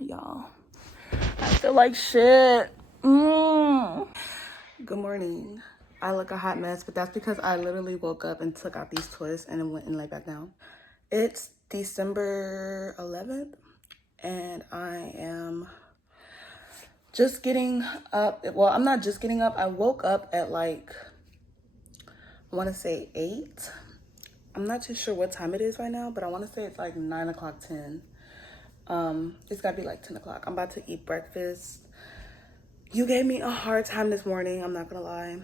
y'all. I feel like shit. Good morning. I look a hot mess, but that's because I literally woke up and took out these twists and then went and lay back down. It's December 11th, and I am just getting up. Well, I'm not just getting up. I woke up at like, I want to say 8. I'm not too sure what time it is right now, but I want to say it's like 9 o'clock, 10. It's gotta be like 10 o'clock. I'm about to eat breakfast. You gave me a hard time this morning, I'm not gonna lie.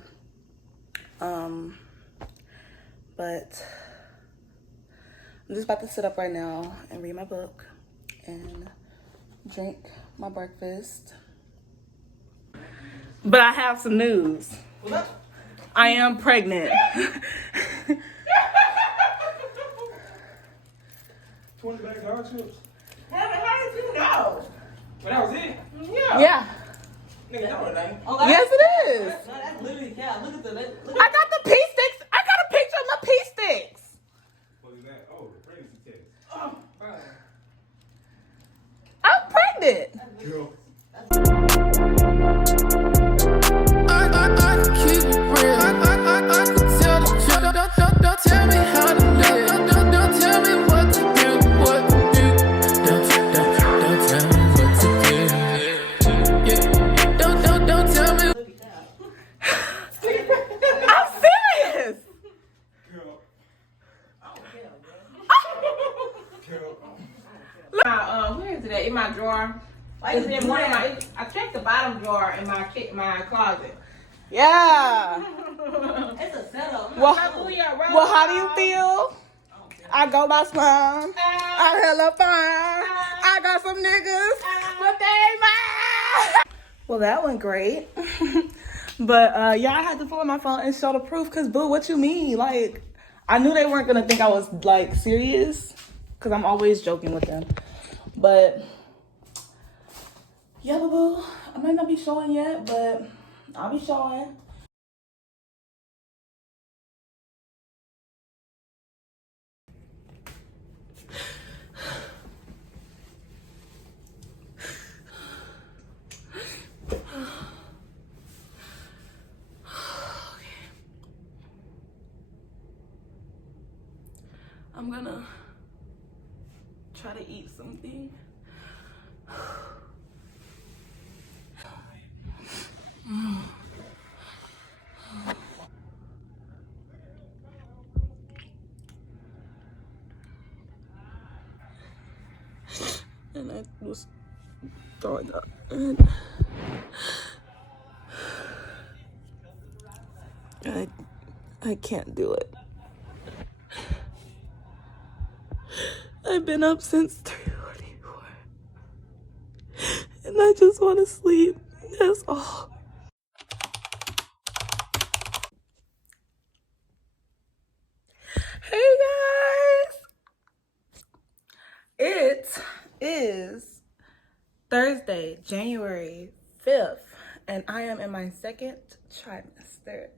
But I'm just about to sit up right now and read my book and drink my breakfast. But I have some news. What? I am pregnant. 20 bags of hard chips. How did you know? But that was it? Yeah. Nigga, that was it. Oh, Yes, it is. No, that's literally cow. Look at the. Look I got the pea sticks. I got a picture of my pea sticks. What is that? Oh, the pregnancy test. Oh, bro. I'm pregnant. Girl. I can keep it real. I can tell the truth. Don't tell me how to live. Don't tell me what to do. What to do. Don't tell me what to do. Yeah. Don't tell me. I'm serious. Girl. I don't care, bro. Girl. Where is it at? In my drawer. It's in one of my. I checked the bottom drawer in my closet. Yeah. It's a setup. Well, how do you feel? I go by slime. I hella fine. I got some niggas, but they ain't mine. Well, that went great. But yeah, I had to pull up my phone and show the proof. Cause boo, what you mean? Like, I knew they weren't gonna think I was like serious. Cause I'm always joking with them. But yeah, boo, I might not be showing yet, but I'll be showing. I'm gonna try to eat something. And I was throwing up. And I can't do it. I've been up since 3:44. And I just want to sleep. That's all. Hey guys! It is Thursday, January 5th, and I am in my second trimester.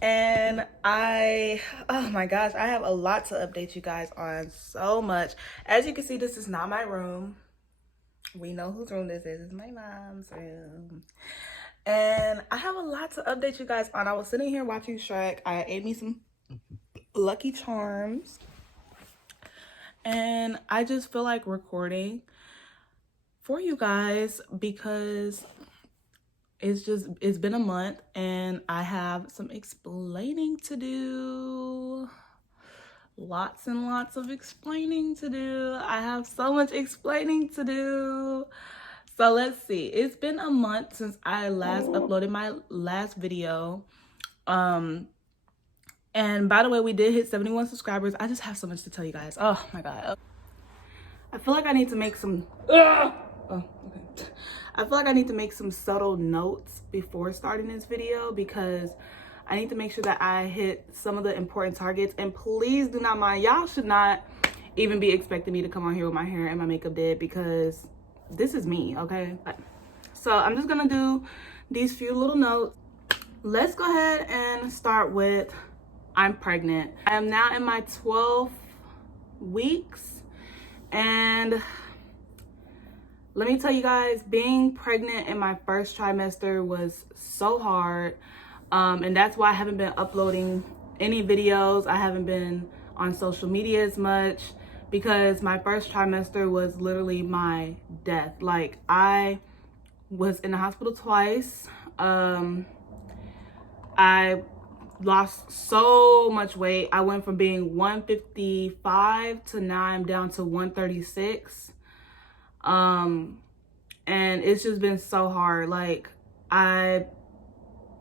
And oh my gosh, I have a lot to update you guys on, so much. As you can see, this is not my room. We know whose room this is. It's my mom's room. And I have a lot to update you guys on. I was sitting here watching Shrek. I ate me some Lucky Charms. And I just feel like recording for you guys because it's been a month and I have some explaining to do. Lots and lots of explaining to do. I have so much explaining to do. So let's see. It's been a month since I last uploaded my last video. And by the way, we did hit 71 subscribers. I just have so much to tell you guys. Oh my God. I feel like I need to make some... Oh, okay. I feel like I need to make some subtle notes before starting this video because I need to make sure that I hit some of the important targets. And please do not mind. Y'all should not even be expecting me to come on here with my hair and my makeup did because this is me, okay? So I'm just gonna do these few little notes. Let's go ahead and start with I'm pregnant. I am now in my 12 weeks and Let me tell you guys, being pregnant in my first trimester was so hard. And that's why I haven't been uploading any videos. I haven't been on social media as much because my first trimester was literally my death. Like, I was in the hospital twice. I lost so much weight. I went from being 155 to now I'm down to 136. And it's just been so hard. Like, I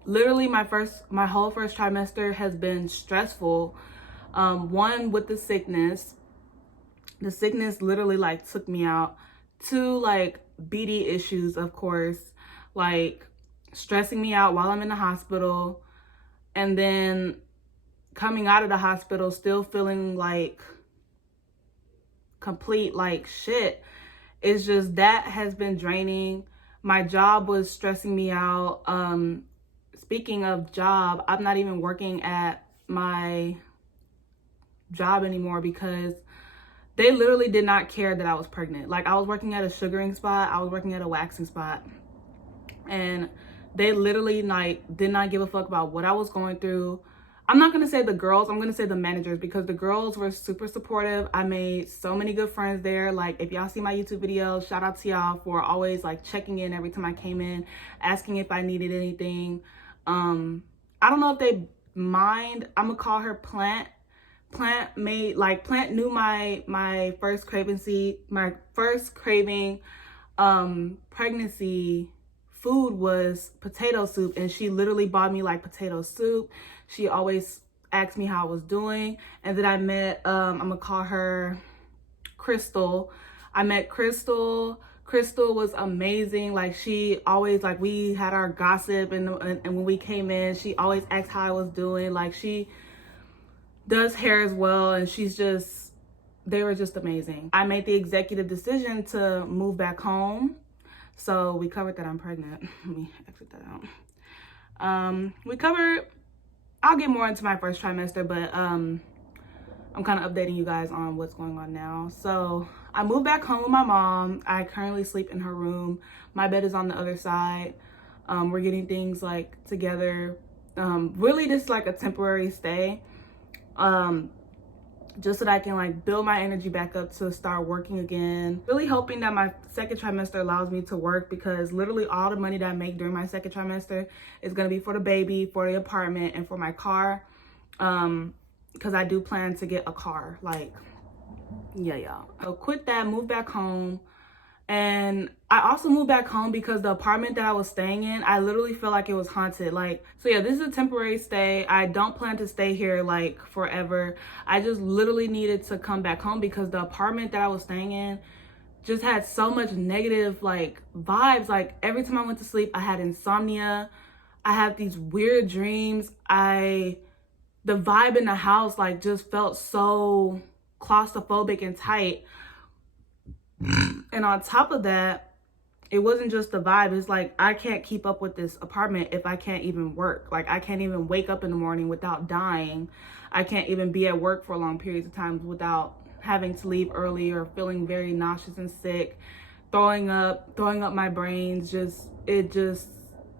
literally my whole first trimester has been stressful. One, with the sickness literally like took me out. Two, like BD issues, of course, like stressing me out while I'm in the hospital. And then coming out of the hospital still feeling like complete like shit. It's just, that has been draining. My job was stressing me out. Speaking of job, I'm not even working at my job anymore because they literally did not care that I was pregnant. Like, I was working at a sugaring spot, I was working at a waxing spot, and they literally like did not give a fuck about what I was going through. I'm not gonna say the girls, I'm gonna say the managers, because the girls were super supportive. I made so many good friends there. Like, if y'all see my YouTube videos, shout out to y'all for always like checking in every time I came in, asking if I needed anything. I don't know if they mind. I'm gonna call her Plant. Plant knew my first craving pregnancy food was potato soup, and she literally bought me like potato soup. She always asked me how I was doing. And then I met I'm gonna call her Crystal. I met Crystal. Crystal was amazing. Like, she always, like, we had our gossip, and when we came in, she always asked how I was doing. Like, she does hair as well, and they were just amazing. I made the executive decision to move back home. So we covered that I'm pregnant. Let me exit that out. I'll get more into my first trimester, but I'm kind of updating you guys on what's going on now. So I moved back home with my mom. I currently sleep in her room. My bed is on the other side. We're getting things like together. Really just like a temporary stay. Just so that I can like build my energy back up to start working again. Really hoping that my second trimester allows me to work, because literally all the money that I make during my second trimester is gonna be for the baby, for the apartment, and for my car. Because I do plan to get a car. Like, yeah, y'all. So quit that, move back home. And I also moved back home because the apartment that I was staying in, I literally feel like it was haunted. Like, so yeah, this is a temporary stay. I don't plan to stay here like forever. I just literally needed to come back home because the apartment that I was staying in just had so much negative like vibes. Like, every time I went to sleep, I had insomnia. I had these weird dreams. The vibe in the house like just felt so claustrophobic and tight. And on top of that, it wasn't just the vibe. It's like, I can't keep up with this apartment if I can't even work. Like, I can't even wake up in the morning without dying. I can't even be at work for long periods of time without having to leave early or feeling very nauseous and sick, throwing up my brains.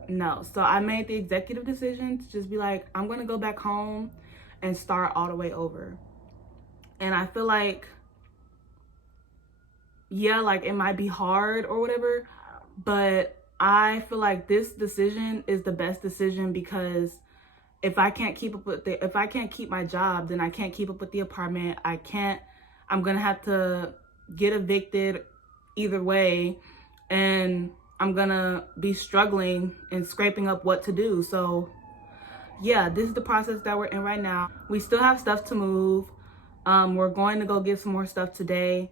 No. So I made the executive decision to just be like, I'm going to go back home and start all the way over. And I feel like, yeah, like it might be hard or whatever, but I feel like this decision is the best decision, because if I can't keep my job, then I can't keep up with the apartment. I'm gonna have to get evicted either way, and I'm gonna be struggling and scraping up what to do. So yeah, this is the process that we're in right now. We still have stuff to move. We're going to go get some more stuff today.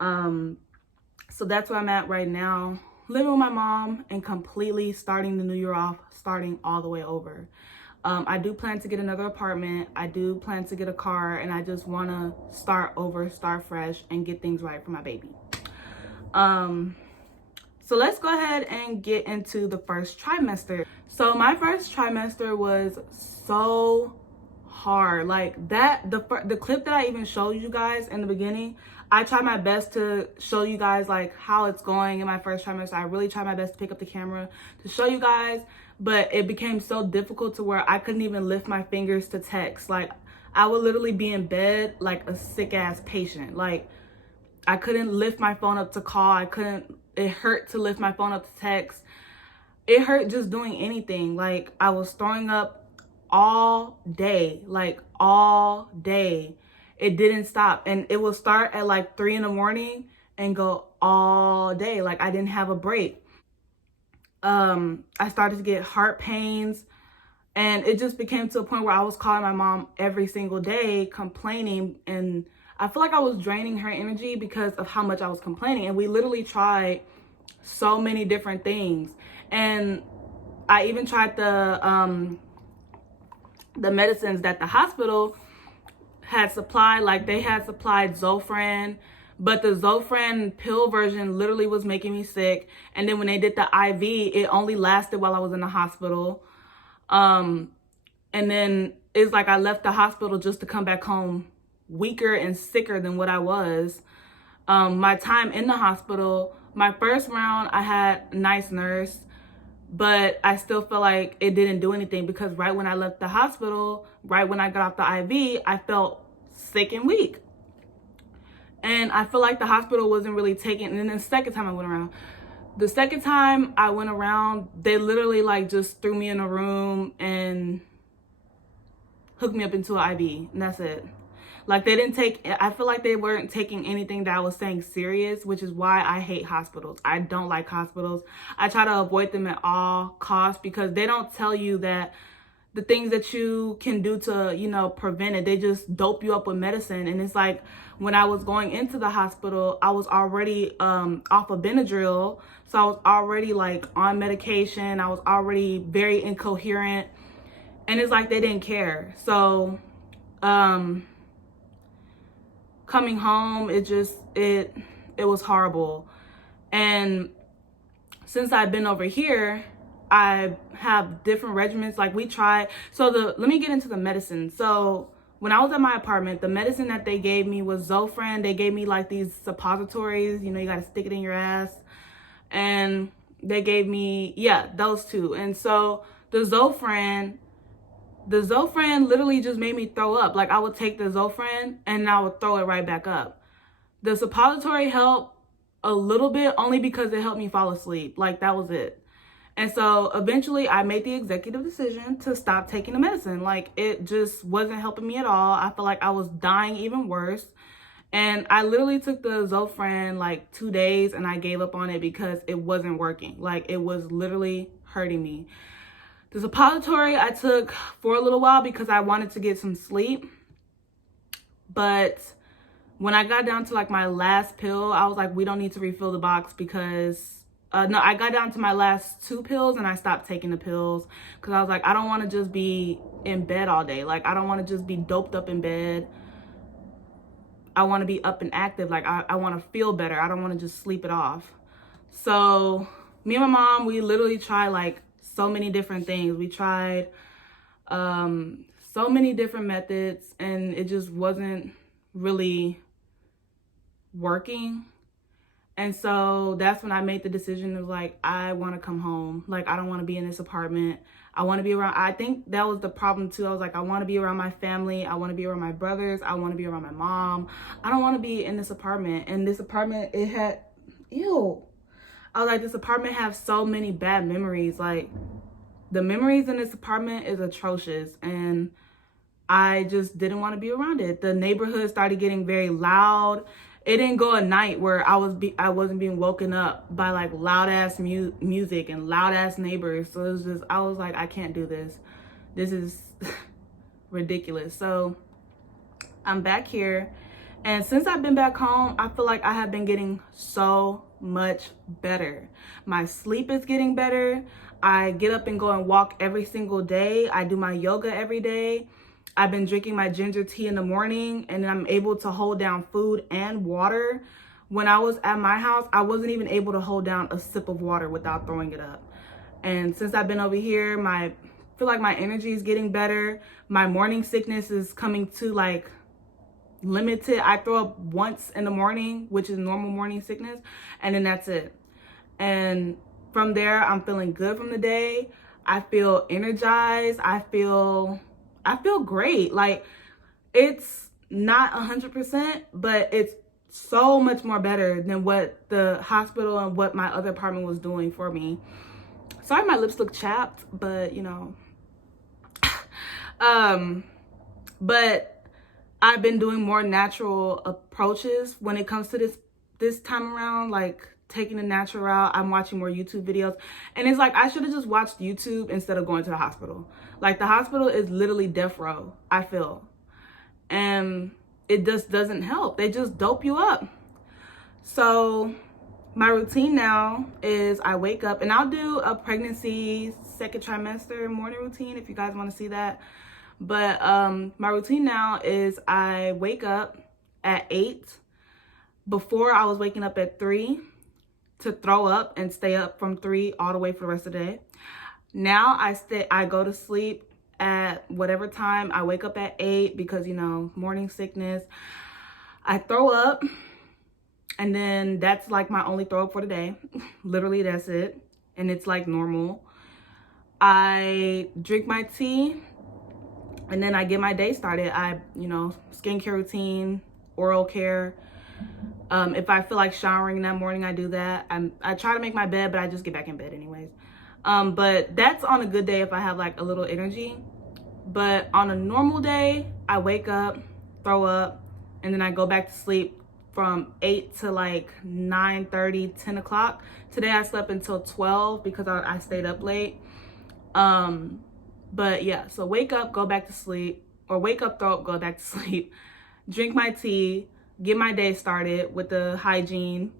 So that's where I'm at right now, living with my mom and completely starting the new year off, starting all the way over. I do plan to get another apartment. I do plan to get a car, and I just want to start over, start fresh, and get things right for my baby. So let's go ahead and get into the first trimester. So my first trimester was so hard. Like that, the clip that I even showed you guys in the beginning, I try my best to show you guys like how it's going in my first trimester. I really try my best to pick up the camera to show you guys, but it became so difficult to where I couldn't even lift my fingers to text. Like I would literally be in bed like a sick ass patient. Like I couldn't lift my phone up to call. It hurt to lift my phone up to text. It hurt just doing anything. Like I was throwing up all day, like all day. It didn't stop, and it would start at like 3 in the morning and go all day. Like I didn't have a break. I started to get heart pains, and it just became to a point where I was calling my mom every single day complaining, and I feel like I was draining her energy because of how much I was complaining. And we literally tried so many different things, and I even tried the medicines that the hospital had supplied. Like they had supplied Zofran, but the Zofran pill version literally was making me sick. And then when they did the IV, it only lasted while I was in the hospital. And then it's like I left the hospital just to come back home weaker and sicker than what I was. My time in the hospital, my first round, I had a nice nurse, but I still feel like it didn't do anything because right when I left the hospital, right when I got off the IV, I felt sick and weak. And I feel like the hospital wasn't really taking, and then the second time I went around, they literally like just threw me in a room and hooked me up into an IV, and that's it. Like I feel like they weren't taking anything that I was saying serious, which is why I hate hospitals. I don't like hospitals. I try to avoid them at all costs because they don't tell you that the things that you can do to, you know, prevent it. They just dope you up with medicine. And it's like when I was going into the hospital, I was already off of Benadryl. So I was already like on medication. I was already very incoherent. And it's like they didn't care. So coming home, it was horrible. And since I've been over here, I have different regimens. Like we tried, let me get into the medicine. So when I was at my apartment, the medicine that they gave me was Zofran. They gave me like these suppositories, you know, you got to stick it in your ass. And they gave me, yeah, those two. And so the Zofran literally just made me throw up. Like I would take the Zofran and I would throw it right back up. The suppository helped a little bit only because it helped me fall asleep. Like that was it. And so eventually I made the executive decision to stop taking the medicine. Like it just wasn't helping me at all. I felt like I was dying even worse. And I literally took the Zofran like 2 days and I gave up on it because it wasn't working. Like it was literally hurting me. The suppository I took for a little while because I wanted to get some sleep. But when I got down to like my last pill, I was like, we don't need to refill the box because, no, I got down to my last 2 pills and I stopped taking the pills because I was like, I don't want to just be in bed all day. Like, I don't want to just be doped up in bed. I want to be up and active. Like, I want to feel better. I don't want to just sleep it off. So me and my mom, we literally tried like so many different things. We tried so many different methods and it just wasn't really working. And so that's when I made the decision of like, I want to come home. Like, I don't want to be in this apartment. I want to be around, I think that was the problem too. I was like, I want to be around my family. I want to be around my brothers. I want to be around my mom. I don't want to be in this apartment. And this apartment, it had, ew. I was like, this apartment has so many bad memories. Like, the memories in this apartment is atrocious. And I just didn't want to be around it. The neighborhood started getting very loud. It didn't go a night where I wasn't being woken up by like loud ass music and loud ass neighbors. So it was just, I was like, I can't do this. This is ridiculous. So I'm back here. And since I've been back home, I feel like I have been getting so much better. My sleep is getting better. I get up and go and walk every single day. I do my yoga every day. I've been drinking my ginger tea in the morning and I'm able to hold down food and water. When I was at my house, I wasn't even able to hold down a sip of water without throwing it up. And since I've been over here, I feel like my energy is getting better. My morning sickness is coming to like limited. I throw up once in the morning, which is normal morning sickness, and then that's it. And from there, I'm feeling good from the day. I feel energized. I feel great. Like, it's not 100%, but it's so much more better than what the hospital and what my other apartment was doing for me. Sorry, my lips look chapped, but you know. But I've been doing more natural approaches when it comes to this time around, like taking the natural route. I'm watching more YouTube videos, and it's like I should have just watched YouTube instead of going to the hospital. Like, the hospital is literally death row, I feel, and it just doesn't help. They just dope you up. So my routine now is I wake up, and I'll do a pregnancy second trimester morning routine if you guys want to see that. But my routine now is I wake up at 8. Before, I was waking up at 3 to throw up and stay up from 3 all the way for the rest of the day. Now I go to sleep at whatever time. I wake up at 8 because, you know, morning sickness. I throw up, and then that's like my only throw up for the day. Literally, that's it. And it's like normal. I drink my tea, and then I get my day started. Skincare routine, oral care. If I feel like showering that morning, I do that. I try to make my bed, but I just get back in bed anyways. But that's on a good day if I have like a little energy. But on a normal day, I wake up, throw up, and then I go back to sleep from 8 to like 9:30, 10 o'clock. Today I slept until 12 because I stayed up late. But yeah, so wake up, go back to sleep, or wake up, throw up, go back to sleep, drink my tea, get my day started with the hygiene.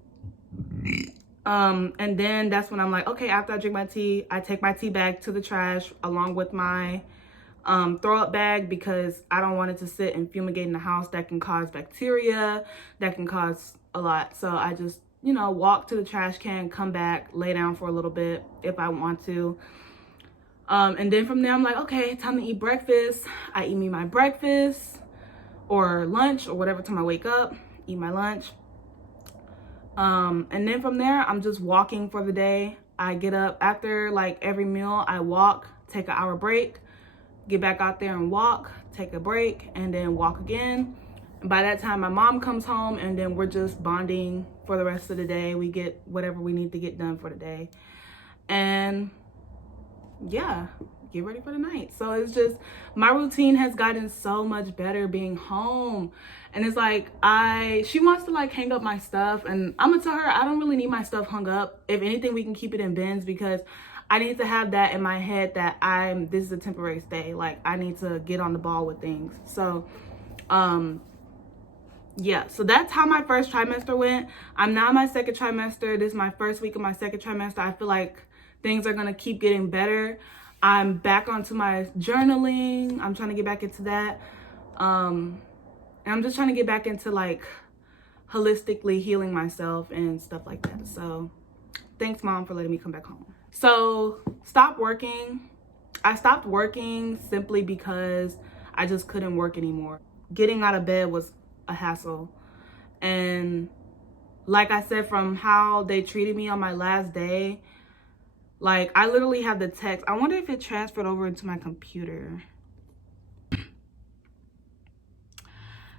And then that's when I'm like, okay, after I drink my tea, I take my tea bag to the trash along with my throw up bag, because I don't want it to sit and fumigate in the house. That can cause bacteria, that can cause a lot. So I just, walk to the trash can, come back, lay down for a little bit if I want to. And then from there, I'm like, okay, time to eat breakfast. I eat me my breakfast or lunch or whatever time I wake up, eat my lunch. And then from there, I'm just walking for the day. I get up after like every meal, I walk, take an hour break, get back out there and walk, take a break, and then walk again. And by that time, my mom comes home, and then we're just bonding for the rest of the day. We get whatever we need to get done for the day. And yeah, get ready for the night. So it's just, my routine has gotten so much better being home. And it's like, she wants to like hang up my stuff, and I'm gonna tell her I don't really need my stuff hung up. If anything, we can keep it in bins, because I need to have that in my head that this is a temporary stay. Like, I need to get on the ball with things. So yeah, so that's how my first trimester went. I'm now in my second trimester. This is my first week of my second trimester. I feel like things are gonna keep getting better. I'm back onto my journaling. I'm trying to get back into that. And I'm just trying to get back into like holistically healing myself and stuff like that. So thanks, Mom, for letting me come back home. So stop working. I stopped working simply because I just couldn't work anymore. Getting out of bed was a hassle. And like I said, from how they treated me on my last day, like, I literally have the text. I wonder if it transferred over into my computer.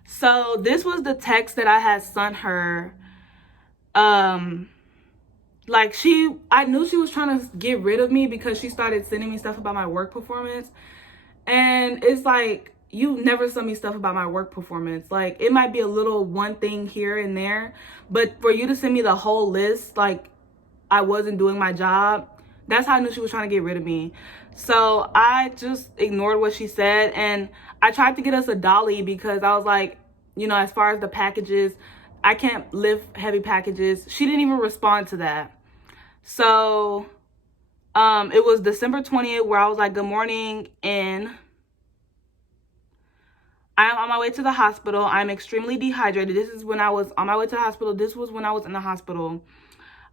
So this was the text that I had sent her. Like, I knew she was trying to get rid of me because she started sending me stuff about my work performance. And it's like, you never send me stuff about my work performance. Like, it might be a little one thing here and there, but for you to send me the whole list, like I wasn't doing my job, that's how I knew she was trying to get rid of me. So I just ignored what she said, and I tried to get us a dolly because I was like, as far as the packages, I can't lift heavy packages. She didn't even respond to that. So it was December 20th where I was like, good morning, and I am on my way to the hospital. I'm extremely dehydrated. This is when I was on my way to the hospital. This was when I was in the hospital.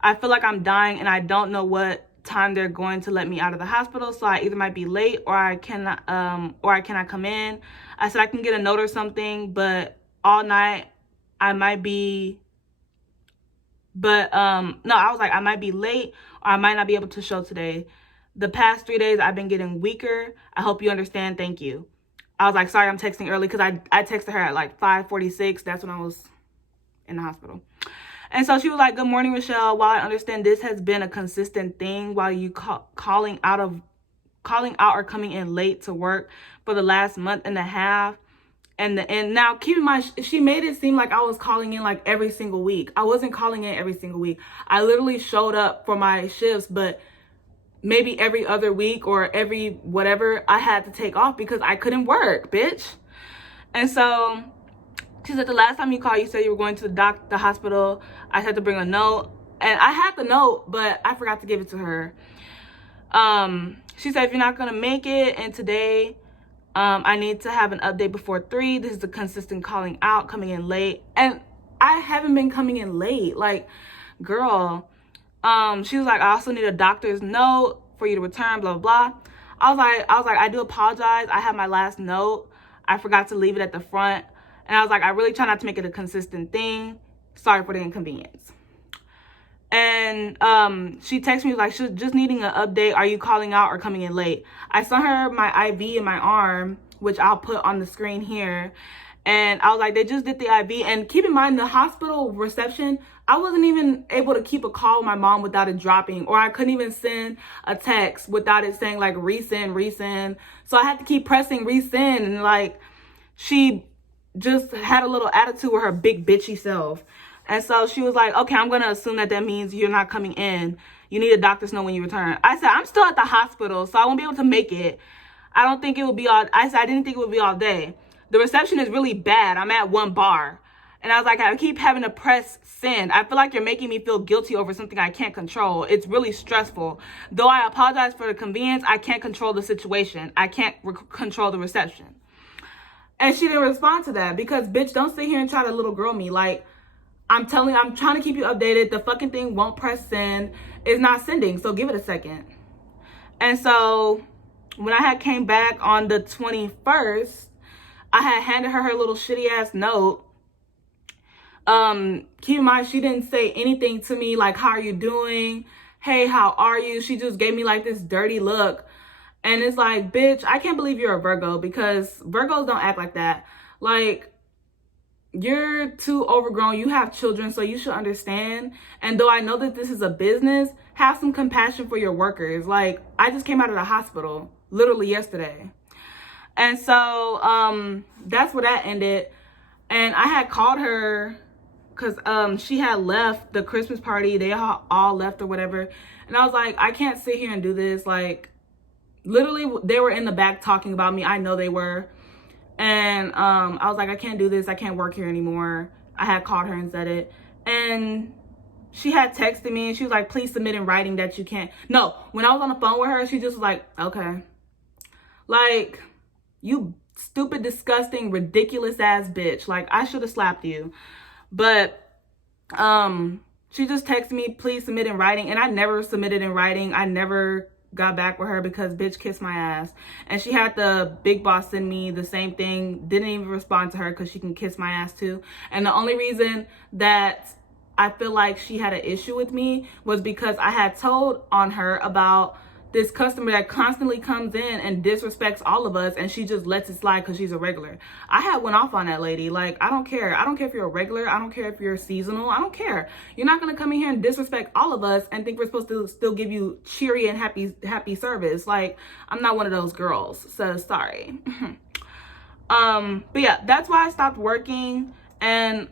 I feel like I'm dying, and I don't know what time they're going to let me out of the hospital. So I either might be late, or I cannot come in. I said I can get a note or something, but all night. I might be, but no, I was like, I might be late or I might not be able to show today. The past 3 days I've been getting weaker. I hope you understand. Thank you. I was like, sorry, I'm texting early, because I texted her at like 5:46. That's when I was in the hospital. And so she was like, good morning, Rochelle. While I understand this has been a consistent thing while you calling out or coming in late to work for the last month and a half. And now keep in mind, she made it seem like I was calling in like every single week. I wasn't calling in every single week. I literally showed up for my shifts, but maybe every other week or every whatever I had to take off because I couldn't work, bitch. And so she said, the last time you called, you said you were going to the hospital. I had to bring a note, and I had the note, but I forgot to give it to her. She said, if you're not gonna make it, and today, I need to have an update before 3. This is a consistent calling out, coming in late, and I haven't been coming in late. Like, girl. She was like, I also need a doctor's note for you to return, blah, blah, blah. I was like, I do apologize. I have my last note. I forgot to leave it at the front. And I was like, I really try not to make it a consistent thing. Sorry for the inconvenience. And she texted me like, she's just needing an update. Are you calling out or coming in late? I sent her my IV in my arm, which I'll put on the screen here. And I was like, they just did the IV. And keep in mind, the hospital reception, I wasn't even able to keep a call with my mom without it dropping. Or I couldn't even send a text without it saying like resend. So I had to keep pressing resend. And like, she just had a little attitude with her big bitchy self. And so she was like, okay, I'm going to assume that means you're not coming in. You need a doctor's note when you return. I said, I'm still at the hospital, so I won't be able to make it. I don't think it will be all, I said, I didn't think it would be all day. The reception is really bad. I'm at 1 bar. And I was like, I keep having to press send. I feel like you're making me feel guilty over something I can't control. It's really stressful. Though I apologize for the convenience, I can't control the situation. I can't control the reception. And she didn't respond to that because, bitch, don't sit here and try to little girl me. Like, I'm trying to keep you updated. The fucking thing won't press send. It's not sending, so give it a second. And so when I had came back on the 21st, I had handed her little shitty ass note. Keep in mind, she didn't say anything to me like, how are you doing? Hey, how are you? She just gave me like this dirty look. And it's like, bitch, I can't believe you're a Virgo, because Virgos don't act like that. Like, you're too overgrown. You have children, so you should understand. And though I know that this is a business, have some compassion for your workers. Like, I just came out of the hospital literally yesterday. And so that's where that ended. And I had called her because she had left the Christmas party. They all left or whatever. And I was like, I can't sit here and do this. Like, literally, they were in the back talking about me. I know they were. And I was like, I can't do this. I can't work here anymore. I had called her and said it. And she had texted me and she was like, please submit in writing that you can't. No, when I was on the phone with her, she just was like, okay. Like, you stupid, disgusting, ridiculous ass bitch. Like, I should have slapped you. But she just texted me, please submit in writing. And I never submitted in writing. I never got back with her because bitch kissed my ass. And she had the big boss send me the same thing. Didn't even respond to her because she can kiss my ass too. And the only reason that I feel like she had an issue with me was because I had told on her about this customer that constantly comes in and disrespects all of us, and she just lets it slide because she's a regular. I had went off on that lady. Like, I don't care. I don't care if you're a regular. I don't care if you're seasonal. I don't care. You're not going to come in here and disrespect all of us and think we're supposed to still give you cheery and happy service. Like, I'm not one of those girls. So, sorry. But yeah, that's why I stopped working. And,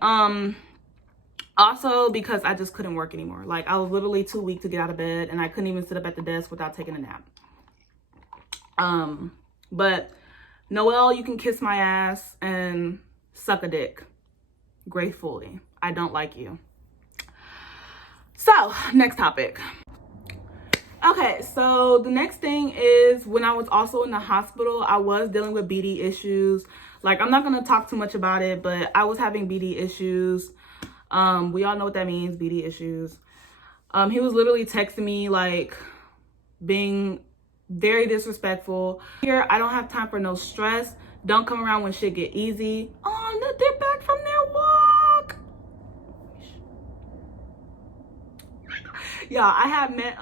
also because I just couldn't work anymore. Like, I was literally too weak to get out of bed, and I couldn't even sit up at the desk without taking a nap. But Noelle, you can kiss my ass and suck a dick gratefully. I don't like you. So, next topic. Okay, so the next thing is, when I was also in the hospital, I was dealing with BD issues. Like, I'm not going to talk too much about it, but I was having BD issues. We all know what that means, BD issues. He was literally texting me, like, being very disrespectful. Here, I don't have time for no stress. Don't come around when shit get easy. Oh, they're back from their Yeah, I have met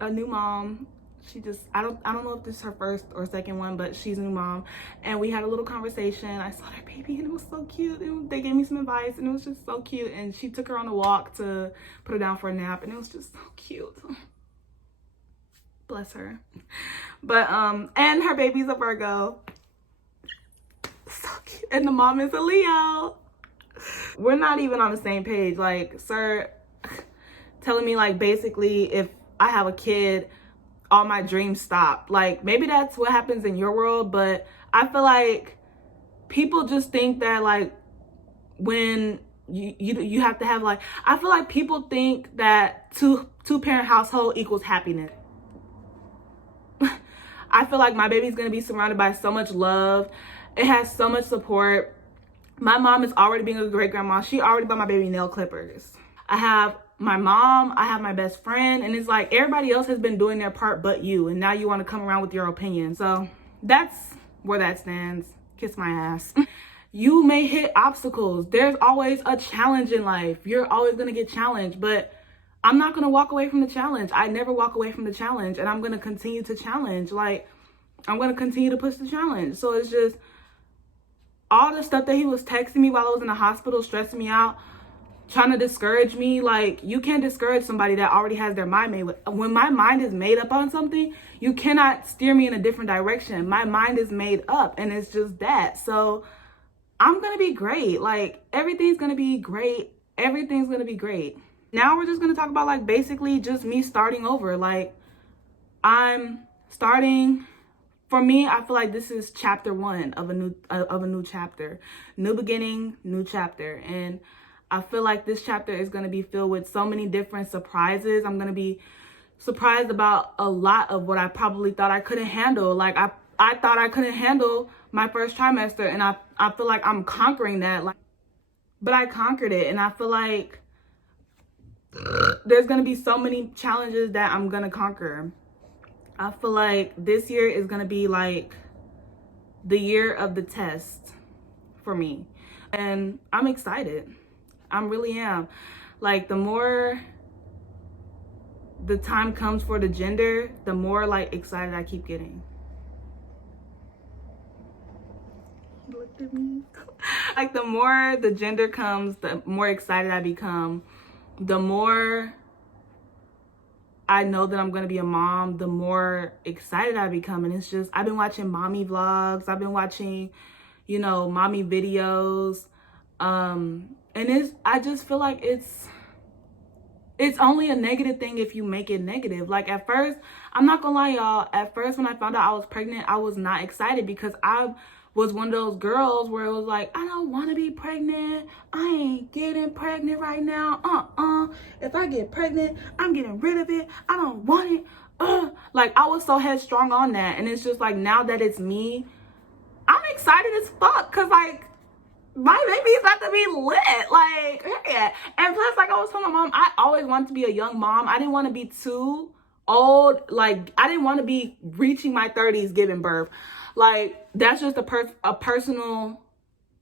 a new mom. She just, I don't know if this is her first or second one, but she's a new mom. And we had a little conversation. I saw their baby and it was so cute. And they gave me some advice and it was just so cute. And she took her on a walk to put her down for a nap and it was just so cute. Bless her. But and her baby's a Virgo. So cute. And the mom is a Leo. We're not even on the same page. Like, sir telling me like basically if I have a kid, all my dreams stop. Like, maybe that's what happens in your world, but I feel like people just think that like when you have to have like, I feel like people think that two-parent household equals happiness. I feel like my baby's gonna be surrounded by so much love. It has so much support. My mom is already being a great grandma. She already bought my baby nail clippers. I have my mom, I have my best friend, and it's like everybody else has been doing their part but you, and now you want to come around with your opinion. So that's where that stands. Kiss my ass. You may hit obstacles. There's always a challenge in life. You're always gonna get challenged, but I'm not gonna walk away from the challenge. I never walk away from the challenge, and I'm gonna continue to challenge. Like, I'm gonna continue to push the challenge. So it's just all the stuff that he was texting me while I was in the hospital, stressing me out, trying to discourage me. Like, you can't discourage somebody that already has their mind made. When my mind is made up on something, you cannot steer me in a different direction. My mind is made up, and it's just that. So I'm gonna be great. Like, everything's gonna be great. Everything's gonna be great. Now we're just gonna talk about like basically just me starting over. Like, I'm starting. For me, I feel like this is chapter 1 of a new chapter. New beginning, new chapter. And I feel like this chapter is going to be filled with so many different surprises. I'm going to be surprised about a lot of what I probably thought I couldn't handle. Like, I thought I couldn't handle my first trimester, and I feel like I'm conquering that. Like, but I conquered it, and I feel like there's going to be so many challenges that I'm going to conquer. I feel like this year is going to be like the year of the test for me. And I'm excited. I really am. Like, the more the time comes for the gender, the more like excited I keep getting. Look at me. Like, the more the gender comes, the more excited I become. The more I know that I'm going to be a mom, the more excited I become. And it's just, I've been watching mommy vlogs. I've been watching, you know, mommy videos. And I just feel like it's only a negative thing if you make it negative. Like, at first, I'm not gonna lie, y'all. At first, when I found out I was pregnant, I was not excited because I was one of those girls where it was like, I don't want to be pregnant. I ain't getting pregnant right now. If I get pregnant, I'm getting rid of it. I don't want it. Like, I was so headstrong on that. And it's just like, now that it's me, I'm excited as fuck. Because, like, my baby's about to be lit. Like, yeah. And plus, like I was telling my mom, I always wanted to be a young mom. I didn't want to be too old. Like, I didn't want to be reaching my 30s giving birth. Like, that's just a personal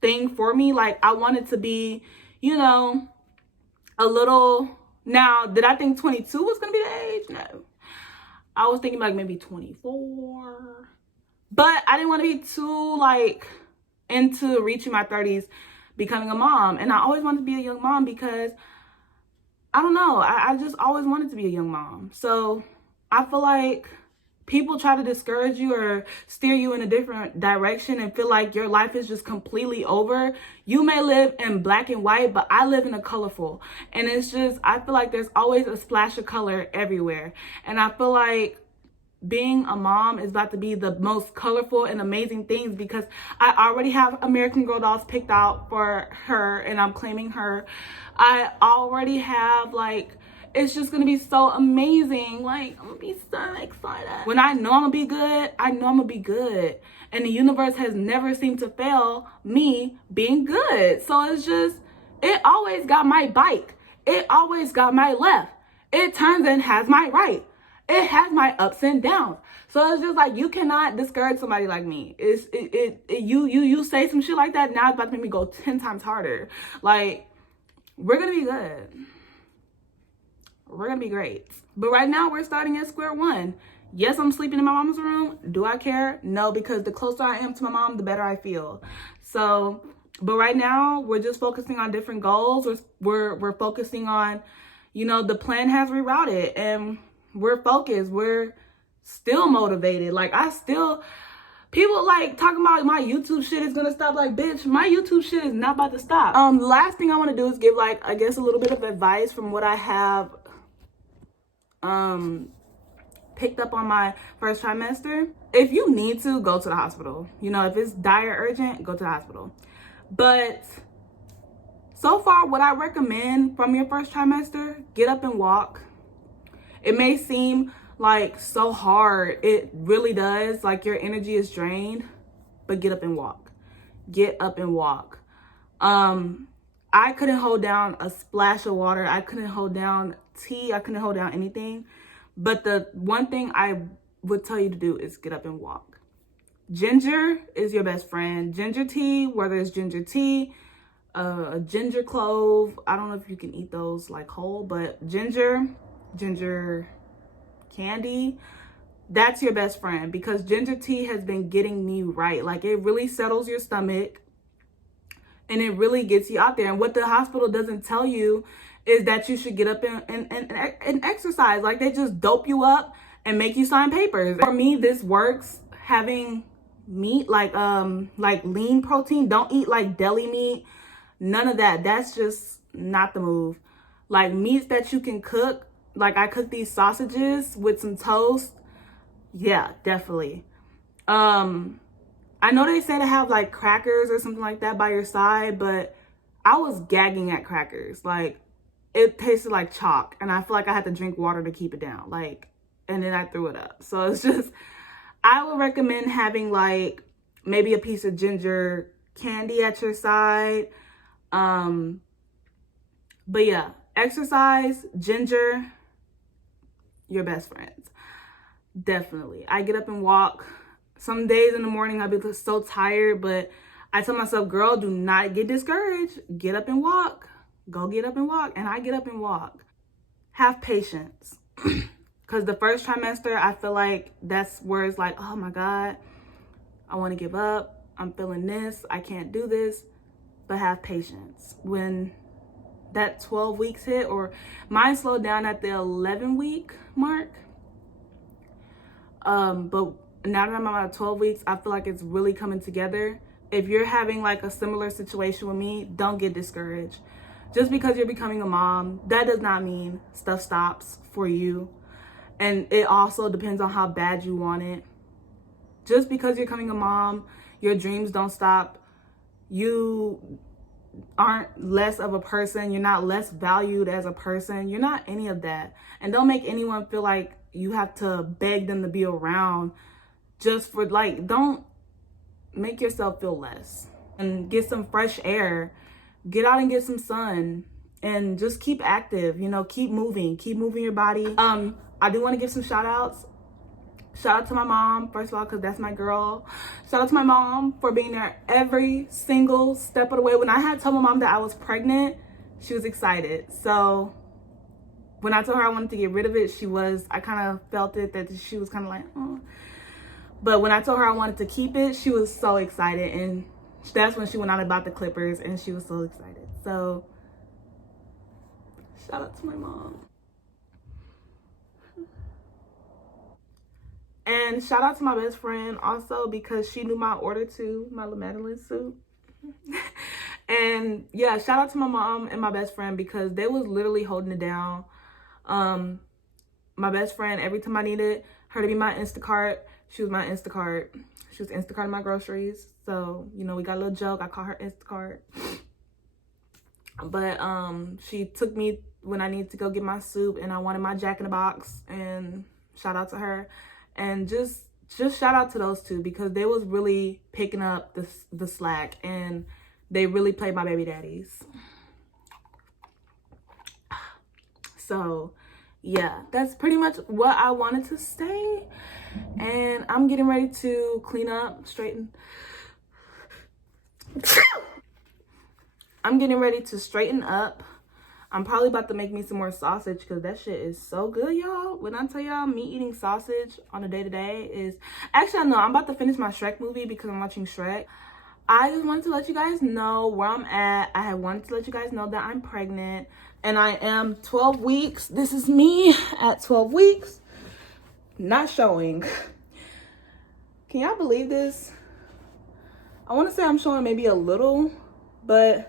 thing for me. Like, I wanted to be, you know, a little. Now, did I think 22 was going to be the age? No. I was thinking like maybe 24. But I didn't want to be too, like, into reaching my 30s becoming a mom. And I always wanted to be a young mom because, I don't know, I just always wanted to be a young mom. So I feel like people try to discourage you or steer you in a different direction and feel like your life is just completely over. You may live in black and white, but I live in a colorful. And it's just, I feel like there's always a splash of color everywhere. And I feel like being a mom is about to be the most colorful and amazing things because I already have American Girl dolls picked out for her and I'm claiming her. I already have, like, it's just gonna be so amazing. Like, I'm gonna be so excited. When I know I'm gonna be good, I know I'm gonna be good. And the universe has never seemed to fail me being good. So it's just, it always got my bike. It always got my left. It turns and has my right. It has my ups and downs. So it's just like, you cannot discourage somebody like me. You say some shit like that, now it's about to make me go 10 times harder. Like, we're gonna be good. we're gonna be great. But right now we're starting at square one. Yes, I'm sleeping in my mom's room. Do I care? No, because the closer I am to my mom, the better I feel. So, but right now we're just focusing on different goals. We're focusing on, you know, the plan has rerouted and we're focused. We're still motivated. Like people like talking about my YouTube shit is gonna stop. Like, bitch, my YouTube shit is not about to stop. The last thing I want to do is give, like, I guess a little bit of advice from what I have picked up on my first trimester. If you need to, go to the hospital. You know, if it's dire urgent, go to the hospital. But so far, what I recommend from your first trimester, get up and walk. It may seem like so hard. It really does. Like, your energy is drained, but get up and walk. Get up and walk. I couldn't hold down a splash of water. I couldn't hold down tea. I couldn't hold down anything. But the one thing I would tell you to do is get up and walk. Ginger is your best friend. Ginger tea, whether it's ginger tea, a ginger clove. I don't know if you can eat those like whole, but ginger candy, that's your best friend, because ginger tea has been getting me right. Like, it really settles your stomach and it really gets you out there. And what the hospital doesn't tell you is that you should get up and exercise. Like, they just dope you up and make you sign papers. For me, this works. Having meat, like lean protein. Don't eat like deli meat. None of that. That's just not the move. Like, meats that you can cook. Like, I cook these sausages with some toast. Yeah, definitely. I know they say to have like crackers or something like that by your side, but I was gagging at crackers. Like, it tasted like chalk, and I feel like I had to drink water to keep it down. Like, and then I threw it up. So it's just, I would recommend having like maybe a piece of ginger candy at your side. But yeah, exercise, ginger, your best friends. Definitely. I get up and walk. Some days in the morning I'll be so tired, but I tell myself, girl, do not get discouraged. Get up and walk. Go get up and walk. And I get up and walk. Have patience. Because the first trimester, I feel like that's where it's like, oh my God, I want to give up. I'm feeling this. I can't do this. But have patience. When that 12 weeks hit, or mine slowed down at the 11-week mark. But now that I'm about 12 weeks, I feel like it's really coming together. If you're having like a similar situation with me, don't get discouraged. Just because you're becoming a mom, that does not mean stuff stops for you. And it also depends on how bad you want it. Just because you're becoming a mom, your dreams don't stop. You aren't less of a person. You're not less valued as a person. You're not any of that. And don't make anyone feel like you have to beg them to be around just for, like, don't make yourself feel less. And get some fresh air. Get out and get some sun. And just keep active, you know, keep moving your body. I do want to give some shout outs. Shout out to my mom, first of all, because that's my girl. Shout out to my mom for being there every single step of the way. When I had told my mom that I was pregnant, she was excited. So when I told her I wanted to get rid of it, I kind of felt it, that she was kind of like, oh. But when I told her I wanted to keep it, she was so excited. And that's when she went out and bought the clippers, and she was so excited. So shout out to my mom. And shout out to my best friend also, because she knew my order too, my La Madeleine suit. And yeah, shout out to my mom and my best friend, because they was literally holding it down. My best friend, every time I needed her to be my Instacart, she was my Instacart. She was Instacarting my groceries. So, you know, we got a little joke. I call her Instacart. But she took me when I needed to go get my soup, and I wanted my Jack in the Box, and shout out to her. And just shout out to those two, because they was really picking up the slack, and they really played my baby daddies. So yeah, that's pretty much what I wanted to say. And I'm getting ready to clean up, straighten. I'm getting ready to straighten up. I'm probably about to make me some more sausage because that shit is so good, y'all. When I tell y'all, me eating sausage on a day-to-day is... Actually, no, I'm about to finish my Shrek movie because I'm watching Shrek. I just wanted to let you guys know where I'm at. I had wanted to let you guys know that I'm pregnant. And I am 12 weeks. This is me at 12 weeks. Not showing. Can y'all believe this? I want to say I'm showing maybe a little, but...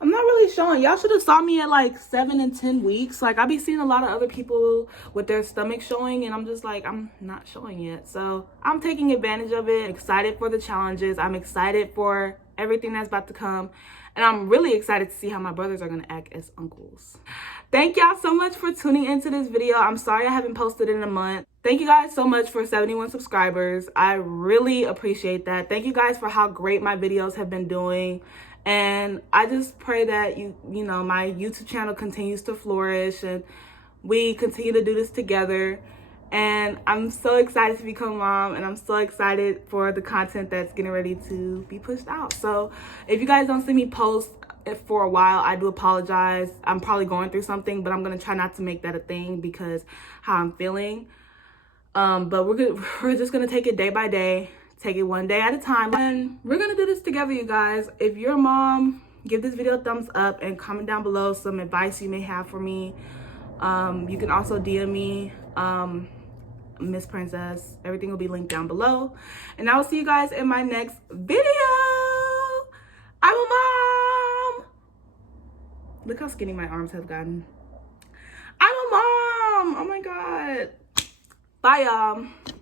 I'm not really showing. Y'all should have saw me at like 7 and 10 weeks. Like I be seeing a lot of other people with their stomach showing and I'm just like, I'm not showing yet. So I'm taking advantage of it. I'm excited for the challenges. I'm excited for everything that's about to come. And I'm really excited to see how my brothers are going to act as uncles. Thank y'all so much for tuning into this video. I'm sorry I haven't posted in a month. Thank you guys so much for 71 subscribers. I really appreciate that. Thank you guys for how great my videos have been doing. And I just pray that you know, my YouTube channel continues to flourish and we continue to do this together. And I'm so excited to become a mom and I'm so excited for the content that's getting ready to be pushed out. So if you guys don't see me post for a while, I do apologize. I'm probably going through something, but I'm going to try not to make that a thing because how I'm feeling. But we're just going to take it day by day. Take it one day at a time, and we're gonna do this together, you guys. If you're a mom, give this video a thumbs up and comment down below some advice you may have for me. You can also DM me, Mizz.princess. Everything will be linked down below, and I will see you guys in my next video. I'm a mom. Look how skinny my arms have gotten. I'm a mom. Oh my god. Bye, y'all.